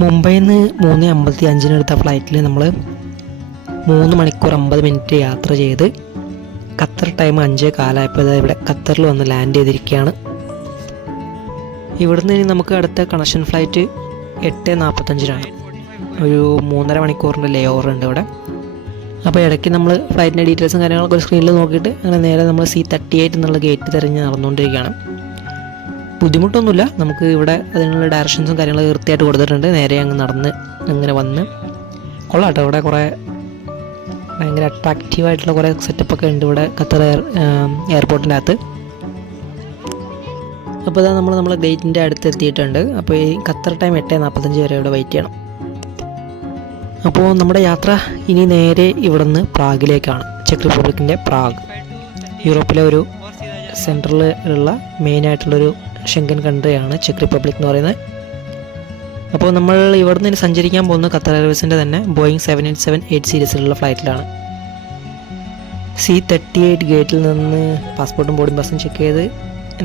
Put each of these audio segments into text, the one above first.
മുംബൈയിൽ നിന്ന് മൂന്ന് അമ്പത്തി അഞ്ചിന് എടുത്ത ഫ്ലൈറ്റിൽ നമ്മൾ മൂന്ന് മണിക്കൂർ അമ്പത് മിനിറ്റ് യാത്ര ചെയ്ത് ഖത്തർ ടൈം അഞ്ചേ കാലമായപ്പോൾ ഇവിടെ ഖത്തറിൽ വന്ന് ലാൻഡ് ചെയ്തിരിക്കുകയാണ് ഇവിടുന്ന് ഇനി നമുക്ക് അടുത്ത കണക്ഷൻ ഫ്ലൈറ്റ് എട്ട് നാൽപ്പത്തഞ്ചിനാണ് ഒരു മൂന്നര മണിക്കൂറിന്റെ ലേ ഓവർ ഉണ്ട് ഇവിടെ. അപ്പോൾ ഇടയ്ക്ക് നമ്മൾ ഫ്ലൈറ്റിന്റെ ഡീറ്റെയിൽസും കാര്യങ്ങളൊക്കെ ഒരു സ്ക്രീനിൽ നോക്കിയിട്ട് അങ്ങനെ നേരെ നമ്മൾ സി തേർട്ടി എയ്റ്റ് എന്നുള്ള ഗേറ്റ് തിരഞ്ഞ് നടന്നുകൊണ്ടിരിക്കുകയാണ് ബുദ്ധിമുട്ടൊന്നുമില്ല. നമുക്ക് ഇവിടെ അതിനുള്ള ഡയറക്ഷൻസും കാര്യങ്ങളും കൃത്യമായിട്ട് കൊടുത്തിട്ടുണ്ട്. നേരെ അങ്ങ് നടന്ന് അങ്ങനെ വന്ന്. കൊള്ളാം ഇവിടെ കുറേ ഭയങ്കര അട്രാക്റ്റീവായിട്ടുള്ള കുറേ സെറ്റപ്പൊക്കെ ഉണ്ട് ഇവിടെ ഖത്തർ എയർ എയർപോർട്ടിന്റെ അകത്ത് അപ്പോൾ ഇതാ നമ്മൾ നമ്മളെ ഗേറ്റിന്റെ അടുത്ത് എത്തിയിട്ടുണ്ട് അപ്പോൾ ഈ ഖത്തർ ടൈം എട്ട് നാൽപ്പത്തഞ്ച് വരെ ഇവിടെ വെയിറ്റ് ചെയ്യണം. അപ്പോൾ നമ്മുടെ യാത്ര ഇനി നേരെ ഇവിടുന്ന് പ്രാഗിലേക്കാണ്. Check റിപ്പബ്ലിക്കിന്റെ Prague. യൂറോപ്പിലെ ഒരു സെൻട്രലിൽ ഉള്ള മെയിനായിട്ടുള്ളൊരു ഷെങ്കൻ കൺട്രിയാണ് ചെക്ക് റിപ്പബ്ലിക് എന്ന് പറയുന്നത്. അപ്പോൾ നമ്മൾ ഇവിടെ നിന്ന് സഞ്ചരിക്കാൻ പോകുന്ന ഖത്തർ എയർവേസിന്റെ തന്നെ Boeing seven eight seven eight സീരീസിലുള്ള ഫ്ലൈറ്റിലാണ്. സി തേർട്ടി എയ്റ്റ് ഗേറ്റിൽ നിന്ന് പാസ്പോർട്ടും ബോർഡിംഗ് ബസ്സും ചെക്ക് ചെയ്ത്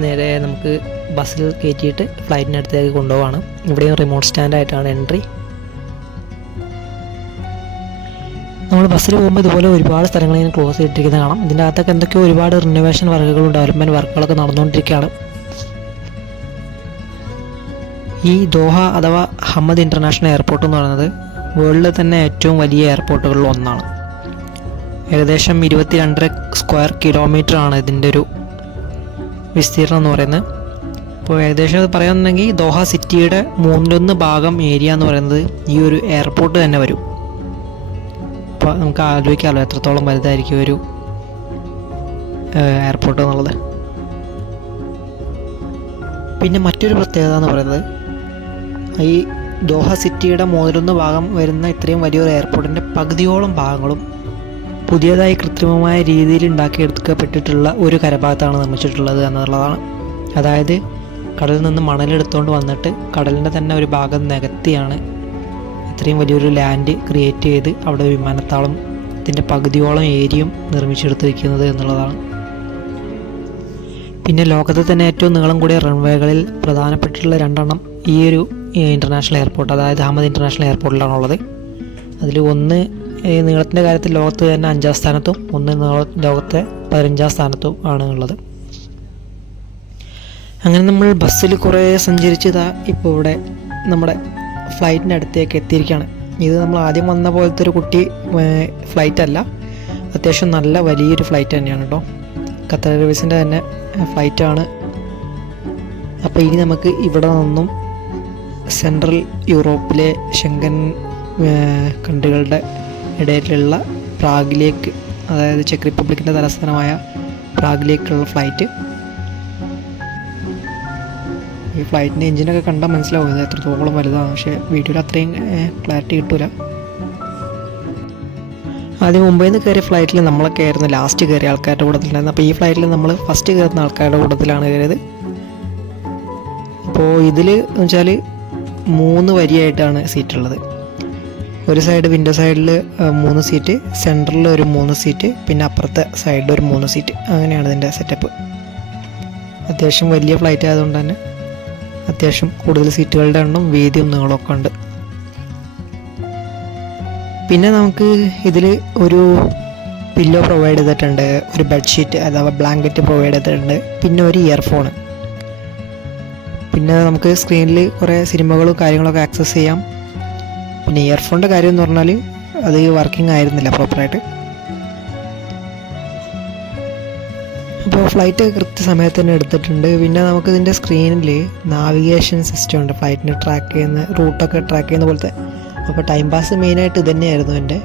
നേരെ നമുക്ക് ബസ്സിൽ കയറ്റിയിട്ട് ഫ്ലൈറ്റിനടുത്തേക്ക് കൊണ്ടുപോവാണ്. ഇവിടെയും റിമോട്ട് സ്റ്റാൻഡായിട്ടാണ് എൻട്രി. നമ്മൾ ബസ്സിൽ പോകുമ്പോൾ ഇതുപോലെ ഒരുപാട് സ്ഥലങ്ങൾ ഇങ്ങനെ ക്ലോസ് ചെയ്തിട്ടിരിക്കുന്നത് കാണാം. ഇതിന്റെ അകത്തൊക്കെ എന്തൊക്കെയോ ഒരുപാട് റിനോവേഷൻ വർക്കുകളും ഡെവലപ്മെന്റ് വർക്കുകളൊക്കെ നടന്നുകൊണ്ടിരിക്കുകയാണ്. ഈ ദോഹ അഥവാ ഹമ്മദ് ഇന്റർനാഷണൽ എയർപോർട്ട് എന്ന് പറയുന്നത് വേൾഡിലെ തന്നെ ഏറ്റവും വലിയ എയർപോർട്ടുകളിൽ ഒന്നാണ്. ഏകദേശം ഇരുപത്തി രണ്ടര സ്ക്വയർ കിലോമീറ്റർ ആണ് ഇതിന്റെ ഒരു വിസ്തീർണം എന്ന് പറയുന്നത്. അപ്പോൾ ഏകദേശം പറയുന്നുണ്ടെങ്കിൽ ദോഹ സിറ്റിയുടെ മൂന്നിലൊന്ന് ഭാഗം ഏരിയ എന്ന് പറയുന്നത് ഈ ഒരു എയർപോർട്ട് തന്നെ വരും. അപ്പോൾ നമുക്ക് ആലോചിക്കാമല്ലോ എത്രത്തോളം വലുതായിരിക്കും ഒരു എയർപോർട്ട് എന്നുള്ളത്. പിന്നെ മറ്റൊരു പ്രത്യേകത എന്ന് പറയുന്നത് ഈ ദോഹ സിറ്റിയുടെ മൂന്നിലൊന്ന് ഭാഗം വരുന്ന ഇത്രയും വലിയൊരു എയർപോർട്ടിന്റെ പകുതിയോളം ഭാഗങ്ങളും പുതിയതായി കൃത്രിമമായ രീതിയിൽ ഉണ്ടാക്കിയെടുക്കപ്പെട്ടിട്ടുള്ള ഒരു കരഭാഗത്താണ് നിർമ്മിച്ചിട്ടുള്ളത് എന്നുള്ളതാണ്. അതായത് കടലിൽ നിന്ന് മണലെടുത്തുകൊണ്ട് വന്നിട്ട് കടലിന്റെ തന്നെ ഒരു ഭാഗം നികത്തിയാണ് ഇത്രയും വലിയൊരു ലാൻഡ് ക്രിയേറ്റ് ചെയ്ത് അവിടെ വിമാനത്താവളം ഇതിന്റെ പകുതിയോളം ഏരിയയും നിർമ്മിച്ചെടുത്തിരിക്കുന്നത് എന്നുള്ളതാണ്. പിന്നെ ലോകത്തെ തന്നെ ഏറ്റവും നീളം കൂടിയ റൺവേകളിൽ പ്രധാനപ്പെട്ടിട്ടുള്ള രണ്ടെണ്ണം ഈ ഒരു ഇന്റർനാഷണൽ എയർപോർട്ട് അതായത് അഹമ്മദ് ഇന്റർനാഷണൽ എയർപോർട്ടിലാണ് ഉള്ളത് അതിൽ ഒന്ന് നീളത്തിന്റെ കാര്യത്തിൽ ലോകത്ത് തന്നെ അഞ്ചാം സ്ഥാനത്തും ഒന്ന് ലോകത്തെ പതിനഞ്ചാം സ്ഥാനത്തും ആണ് ഉള്ളത്. അങ്ങനെ നമ്മൾ ബസ്സിൽ കുറേ സഞ്ചരിച്ച് ഇതാ ഇപ്പോൾ ഇവിടെ നമ്മുടെ ഫ്ലൈറ്റിന്റെ അടുത്തേക്ക് എത്തിയിരിക്കുകയാണ്. ഇത് നമ്മൾ ആദ്യം വന്ന പോലത്തെ ഒരു കുട്ടി ഫ്ലൈറ്റ് അല്ല. അത്യാവശ്യം നല്ല വലിയൊരു ഫ്ലൈറ്റ് തന്നെയാണ് കേട്ടോ. ഖത്തർ എയർവേസിന്റെ തന്നെ ഫ്ലൈറ്റാണ് അപ്പോൾ ഇനി നമുക്ക് ഇവിടെ നിന്നും സെൻട്രൽ യൂറോപ്പിലെ ഷെങ്കൻ കൺട്രികളുടെ ഇടയിലുള്ള പ്രാഗിലേക്ക് അതായത് ചെക്ക് റിപ്പബ്ലിക്കിന്റെ തലസ്ഥാനമായ പ്രാഗിലേക്കുള്ള ഫ്ലൈറ്റ്. ഈ ഫ്ലൈറ്റിന്റെ എഞ്ചിനൊക്കെ കണ്ടാൽ മനസ്സിലാവും ഇത് എത്രത്തോളം വലുതാണ്. പക്ഷേ വീഡിയോയിൽ അത്രയും ക്ലാരിറ്റി കിട്ടൂല. ആദ്യം മുംബൈയിൽ നിന്ന് കയറിയ ഫ്ലൈറ്റിൽ നമ്മളൊക്കെ ആയിരുന്നു ലാസ്റ്റ് കയറിയ ആൾക്കാരുടെ കൂട്ടത്തിലായിരുന്നു. അപ്പോൾ ഈ ഫ്ലൈറ്റിൽ നമ്മൾ ഫസ്റ്റ് കയറുന്ന ആൾക്കാരുടെ കൂട്ടത്തിലാണ് കയറിയത്. അപ്പോൾ ഇതിൽ എന്ന് വെച്ചാൽ മൂന്ന് വരിയായിട്ടാണ് സീറ്റ് ഉള്ളത് ഒരു സൈഡ് വിൻഡോ സൈഡിൽ മൂന്ന് സീറ്റ് സെന്ററിൽ ഒരു മൂന്ന് സീറ്റ് പിന്നെ അപ്പുറത്തെ സൈഡിൽ ഒരു മൂന്ന് സീറ്റ് അങ്ങനെയാണ് ഇതിന്റെ സെറ്റപ്പ് അത്യാവശ്യം വലിയ ഫ്ലൈറ്റ് ആയതുകൊണ്ട് തന്നെ അത്യാവശ്യം കൂടുതൽ സീറ്റുകളുടെ എണ്ണം വീതിയും നീളമൊക്കെ ഉണ്ട്. പിന്നെ നമുക്ക് ഇതിൽ ഒരു പില്ലോ പ്രൊവൈഡ് ചെയ്തിട്ടുണ്ട് ഒരു ബെഡ്ഷീറ്റ് അഥവാ ബ്ലാങ്കറ്റ് പ്രൊവൈഡ് ചെയ്തിട്ടുണ്ട് പിന്നെ ഒരു ഇയർഫോൺ പിന്നെ നമുക്ക് സ്ക്രീനിൽ കുറേ സിനിമകളും കാര്യങ്ങളൊക്കെ ആക്സസ് ചെയ്യാം. പിന്നെ ഇയർഫോണിന്റെ കാര്യം എന്ന് പറഞ്ഞാൽ അത് വർക്കിംഗ് ആയിരുന്നില്ല പ്രോപ്പറായിട്ട് അപ്പോൾ ഫ്ലൈറ്റ് കൃത്യസമയത്ത് തന്നെ എടുത്തിട്ടുണ്ട്. പിന്നെ നമുക്ക് ഇതിന്റെ സ്ക്രീനിൽ നാവിഗേഷൻ സിസ്റ്റം ഉണ്ട്. ഫ്ലൈറ്റിനെ ട്രാക്ക് ചെയ്യുന്ന റൂട്ടൊക്കെ ട്രാക്ക് ചെയ്യുന്ന പോലത്തെ. അപ്പോൾ ടൈം പാസ് മെയിനായിട്ട് ഇതുതന്നെയായിരുന്നു എന്റെ.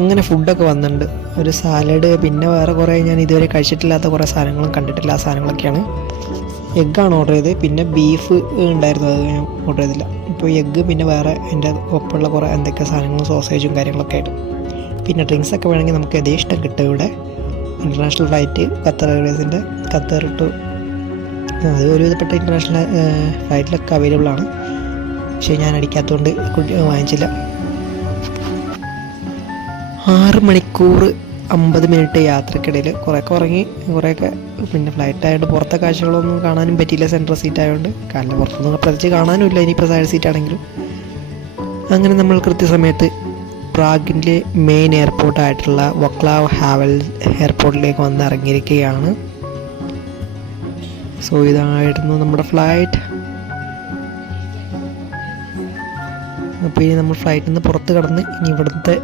അങ്ങനെ ഫുഡൊക്കെ വന്നിട്ടുണ്ട്. ഒരു സാലഡ് പിന്നെ വേറെ കുറേ ഞാൻ ഇതുവരെ കഴിച്ചിട്ടില്ലാത്ത കുറേ സാധനങ്ങളും കണ്ടിട്ടില്ല. ആ സാധനങ്ങളൊക്കെയാണ്. എഗ്ഗാണ് ഓർഡർ ചെയ്തത്. പിന്നെ ബീഫ് ഉണ്ടായിരുന്നു അത് ഞാൻ ഓർഡർ ചെയ്തില്ല. ഇപ്പോൾ എഗ്ഗ് പിന്നെ വേറെ എന്റെ ഒപ്പമുള്ള കുറേ എന്തൊക്കെ സാധനങ്ങളും സോസേജും കാര്യങ്ങളൊക്കെ ആയിട്ട്. പിന്നെ ഡ്രിങ്ക്സ് ഒക്കെ വേണമെങ്കിൽ നമുക്ക് അതേ ഇഷ്ടം കിട്ടും ഇവിടെ. ഇന്റർനാഷണൽ ഫ്ലൈറ്റ് ഖത്തർ എയർവേസിന്റെ ഖത്തർ ടു അത് ഒരുവിധപ്പെട്ട ഇന്റർനാഷണൽ ഫ്ലൈറ്റിലൊക്കെ അവൈലബിൾ ആണ്. പക്ഷേ ഞാൻ അടിക്കാത്തതുകൊണ്ട് വാങ്ങിച്ചില്ല. ആറ് മണിക്കൂർ അമ്പത് മിനിറ്റ് യാത്രക്കിടയിൽ കുറേയൊക്കെ ഉറങ്ങി കുറേയൊക്കെ പിന്നെ ഫ്ലൈറ്റ് ആയതുകൊണ്ട് പുറത്തെ കാഴ്ചകളൊന്നും കാണാനും പറ്റിയില്ല സെൻട്രൽ സീറ്റ് ആയതുകൊണ്ട് കാരണം പുറത്തൊന്നും പ്രത്യേകിച്ച് കാണാനും ഇല്ല ഇനിയിപ്പോൾ സൈഡ് സീറ്റ് ആണെങ്കിലും. അങ്ങനെ നമ്മൾ കൃത്യസമയത്ത് പ്രാഗിന്റെ മെയിൻ എയർപോർട്ടായിട്ടുള്ള വക്ലാവ് ഹാവൽ എയർപോർട്ടിലേക്ക് വന്ന് ഇറങ്ങിയിരിക്കുകയാണ്. സോ ഇതായിരുന്നു നമ്മുടെ ഫ്ലൈറ്റ് അപ്പോൾ ഇനി നമ്മൾ ഫ്ലൈറ്റിൽ നിന്ന് പുറത്ത് കടന്ന് ഇനി ഇവിടുത്തെ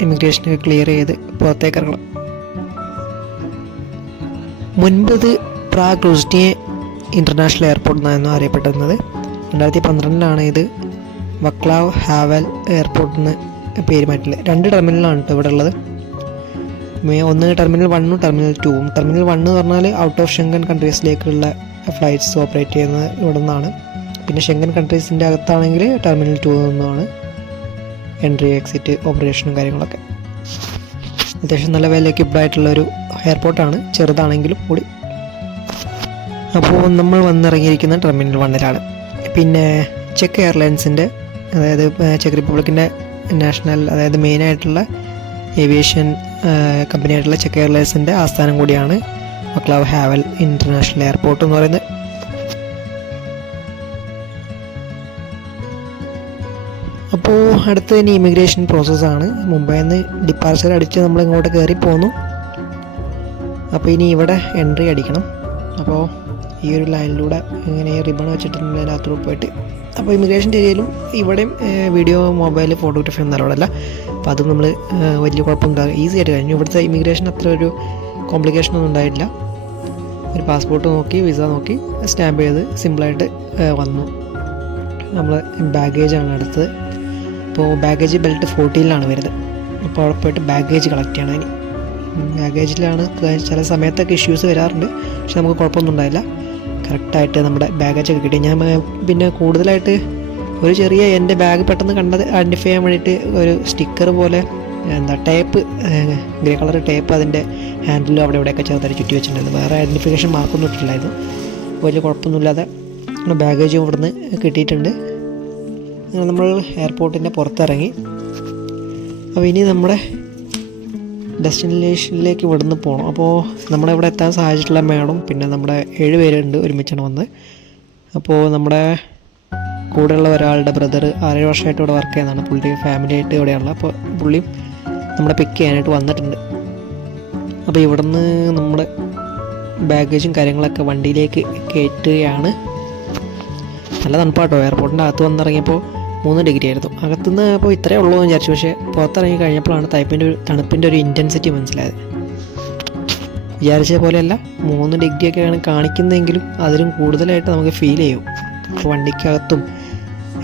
ഇമിഗ്രേഷനൊക്കെ ക്ലിയർ ചെയ്ത് പുറത്തേക്ക് ഇറങ്ങണം മുൻപത് പ്രാഗ് റുസ്റ്റിയെ ഇന്റർനാഷണൽ എയർപോർട്ട് എന്നായിരുന്നു അറിയപ്പെട്ടിരുന്നത് രണ്ടായിരത്തി പന്ത്രണ്ടിലാണ് ഇത് വക്ലാവ് ഹാവൽ എയർപോർട്ട് എന്ന് പേര് മാറ്റില്ല രണ്ട് ടെർമിനലാണ് കേട്ടോ ഇവിടെ ഉള്ളത്. മേ ഒന്ന് ടെർമിനൽ വണ്ണും ടെർമിനൽ ടൂവും ടെർമിനൽ വൺ എന്ന് പറഞ്ഞാൽ ഔട്ട് ഓഫ് ഷെങ്കൻ കൺട്രീസിലേക്കുള്ള ഫ്ലൈറ്റ്സ് ഓപ്പറേറ്റ് ചെയ്യുന്നത് ഇവിടെ നിന്നാണ്. പിന്നെ ഷെങ്കൻ കൺട്രീസിന്റെ അകത്താണെങ്കിൽ ടെർമിനൽ ടൂ നിന്നുമാണ് എൻട്രി എക്സിറ്റ് ഓപ്പറേഷനും കാര്യങ്ങളൊക്കെ. അത്യാവശ്യം നല്ല വെൽ എക്യുപ്ഡ് ആയിട്ടുള്ള ഒരു എയർപോർട്ടാണ്. ചെറുതാണെങ്കിലും കൂടി. അപ്പോൾ നമ്മൾ വന്നിറങ്ങിയിരിക്കുന്ന ടെർമിനൽ വണ്ണിലാണ്. പിന്നെ ചെക്ക് എയർലൈൻസിന്റെ അതായത് ചെക്ക് റിപ്പബ്ലിക്കിന്റെ നാഷണൽ അതായത് മെയിനായിട്ടുള്ള ഏവിയേഷൻ കമ്പനിയായിട്ടുള്ള ചെക്ക് എയർലൈൻസിന്റെ ആസ്ഥാനം കൂടിയാണ് മക്ലാവ് ഹാവൽ ഇന്റർനാഷണൽ എയർപോർട്ട് എന്ന് പറയുന്നത്. അപ്പോൾ അടുത്ത് തന്നെ ഇമിഗ്രേഷൻ പ്രോസസ്സാണ് മുംബൈയിൽ നിന്ന് ഡിപ്പാർച്ചർ അടിച്ച് നമ്മൾ ഇങ്ങോട്ട് കയറി പോന്നു. അപ്പോൾ ഇനി ഇവിടെ എൻട്രി അടിക്കണം. അപ്പോൾ ഈ ഒരു ലൈനിലൂടെ ഇങ്ങനെ റിബൺ വെച്ചിട്ടുണ്ട് അതിനകത്തോട് പോയിട്ട്. അപ്പോൾ ഇമിഗ്രേഷൻ ഏരിയയിലും ഇവിടെയും വീഡിയോ മൊബൈൽ ഫോട്ടോഗ്രാഫി ഒന്നും അലോടല്ല. അപ്പോൾ അതും നമ്മൾ വലിയ കുഴപ്പമൊന്നും ഈസി ആയിട്ട് കഴിഞ്ഞു. ഇവിടുത്തെ ഇമിഗ്രേഷൻ അത്ര ഒരു കോംപ്ലിക്കേഷൻ ഒന്നും ഉണ്ടായിട്ടില്ല. ഒരു പാസ്പോർട്ട് നോക്കി വിസ നോക്കി സ്റ്റാമ്പ് ചെയ്ത് സിമ്പിളായിട്ട് വന്നു. നമ്മൾ ബാഗേജാണ് അടുത്തത് അപ്പോൾ ബാഗേജ് ബെൽറ്റ് ഫോർട്ടീനിലാണ് വരുന്നത്. അപ്പോൾ അവിടെ പോയിട്ട് ബാഗേജ് കളക്ട് ചെയ്യണം. ഇനി ബാഗേജിലാണ് ചില സമയത്തൊക്കെ ഇഷ്യൂസ് വരാറുണ്ട്. പക്ഷെ നമുക്ക് കുഴപ്പമൊന്നും ഉണ്ടായില്ല. കറക്റ്റായിട്ട് നമ്മുടെ ബാഗേജൊക്കെ കിട്ടി. ഞാൻ പിന്നെ കൂടുതലായിട്ട് ഒരു ചെറിയ എന്റെ ബാഗ് പെട്ടെന്ന് കണ്ടത് ഐഡന്റിഫൈ ചെയ്യാൻ വേണ്ടിയിട്ട് ഒരു സ്റ്റിക്കർ പോലെ എന്താ ടേപ്പ് ഗ്രേ കളർ ടേപ്പ് അതിന്റെ ഹാൻഡിലും അവിടെ ഇവിടെയൊക്കെ ചെറുതായിട്ട് ചുറ്റി വെച്ചിട്ടുണ്ടായിരുന്നു വേറെ ഐഡന്റിഫിക്കേഷൻ മാർക്കൊന്നും ഇട്ടിട്ടില്ലായിരുന്നു. വലിയ കുഴപ്പമൊന്നുമില്ലാതെ ബാഗേജും ഇവിടുന്ന് കിട്ടിയിട്ടുണ്ട്. അങ്ങനെ നമ്മൾ എയർപോർട്ടിന്റെ പുറത്തിറങ്ങി. അപ്പോൾ ഇനി നമ്മുടെ ഡെസ്റ്റിനേഷനിലേക്ക് ഇവിടുന്ന് പോകണം. അപ്പോൾ നമ്മുടെ ഇവിടെ എത്താൻ സാധിച്ചിട്ടുള്ള മേഡം പിന്നെ നമ്മുടെ ഏഴ് പേരുണ്ട് ഒരുമിച്ചാണ് വന്നത് അപ്പോൾ നമ്മുടെ കൂടെയുള്ള ഒരാളുടെ ബ്രദർ ആറേഴ് വർഷമായിട്ട് ഇവിടെ വർക്ക് ചെയ്യുന്നതാണ്. പുള്ളി ഫാമിലി ആയിട്ട് ഇവിടെയുള്ള അപ്പോൾ പുള്ളി നമ്മളെ പിക്ക് ചെയ്യാനായിട്ട് വന്നിട്ടുണ്ട്. അപ്പോൾ ഇവിടുന്ന് നമ്മുടെ ബാഗേജും കാര്യങ്ങളൊക്കെ വണ്ടിയിലേക്ക് കയറ്റുകയാണ്. നല്ല തണുപ്പാട്ടോ. എയർപോർട്ടിന്റെ അകത്ത് വന്നിറങ്ങിയപ്പോൾ മൂന്ന് ഡിഗ്രി ആയിരുന്നു. അകത്തുനിന്ന് അപ്പോൾ ഇത്രയേ ഉള്ളൂ എന്ന് വിചാരിച്ചു. പക്ഷേ പുറത്തിറങ്ങി കഴിഞ്ഞപ്പോഴാണ് തൈപ്പിന്റെ ഒരു തണുപ്പിന്റെ ഒരു ഇന്റൻസിറ്റി മനസ്സിലായത്. വിചാരിച്ച പോലെയല്ല മൂന്ന് ഡിഗ്രിയൊക്കെയാണ് കാണിക്കുന്നതെങ്കിലും അതിലും കൂടുതലായിട്ട് നമുക്ക് ഫീൽ ചെയ്യും. വണ്ടിക്കകത്തും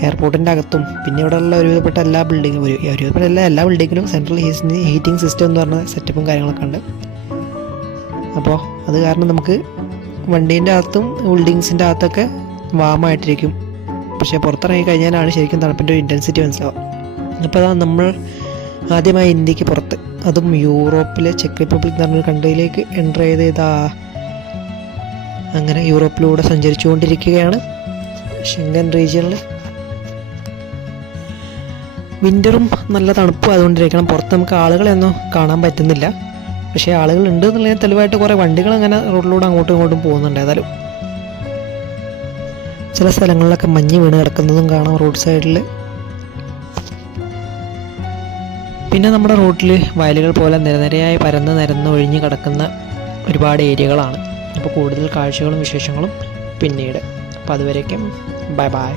എയർപോർട്ടിന്റെ അകത്തും പിന്നെ ഇവിടെയുള്ള ഒരുവിധപ്പെട്ട എല്ലാ ബിൽഡിങ്ങും ഒരു ഒരുവിധപ്പെട്ട എല്ലാ എല്ലാ ബിൽഡിങ്ങിലും സെൻട്രൽ ഹീറ്റിംഗ് സിസ്റ്റം എന്ന് പറഞ്ഞ സെറ്റപ്പും കാര്യങ്ങളൊക്കെ ഉണ്ട്. അപ്പോൾ അത് കാരണം നമുക്ക് വണ്ടീന്റെ അകത്തും ബിൽഡിങ്സിന്റെ അകത്തൊക്കെ വാമായിട്ടിരിക്കും പക്ഷേ പുറത്തിറങ്ങി കഴിഞ്ഞാലാണ് ശരിക്കും തണുപ്പിന്റെ ഒരു ഇന്റൻസിറ്റി മനസ്സിലാവുക. അപ്പോൾ അതാണ് നമ്മൾ ആദ്യമായി ഇന്ത്യയ്ക്ക് പുറത്ത്. അതും യൂറോപ്പിലെ ചെക്ക് റിപ്പബ്ലിക് എന്ന് പറഞ്ഞൊരു കൺട്രിയിലേക്ക് എന്റർ ചെയ്ത് ഇതാ അങ്ങനെ യൂറോപ്പിലൂടെ സഞ്ചരിച്ചുകൊണ്ടിരിക്കുകയാണ്. ഷെങ്കൻ റീജിയണിൽ വിന്ററും നല്ല തണുപ്പും അതുകൊണ്ടിരിക്കണം പുറത്ത് നമുക്ക് ആളുകളെയൊന്നും കാണാൻ പറ്റുന്നില്ല. പക്ഷേ ആളുകൾ ഉണ്ട് എന്നുള്ളതിന് തെളിവായിട്ട് കുറേ വണ്ടികൾ അങ്ങനെ റോഡിലൂടെ അങ്ങോട്ടും ഇങ്ങോട്ടും പോകുന്നുണ്ട്. ഏതായാലും ചില സ്ഥലങ്ങളിലൊക്കെ മഞ്ഞ് വീണ് കിടക്കുന്നതും കാണാം റോഡ് സൈഡിൽ പിന്നെ നമ്മുടെ റോട്ടിൽ വയലുകൾ പോലെ നിരനിരയായി പരന്ന് നിരന്ന് ഒഴിഞ്ഞ് കിടക്കുന്ന ഒരുപാട് ഏരിയകളാണ്. അപ്പോൾ കൂടുതൽ കാഴ്ചകളും വിശേഷങ്ങളും പിന്നീട്. അപ്പോൾ അതുവരേക്കും ബൈ ബൈ.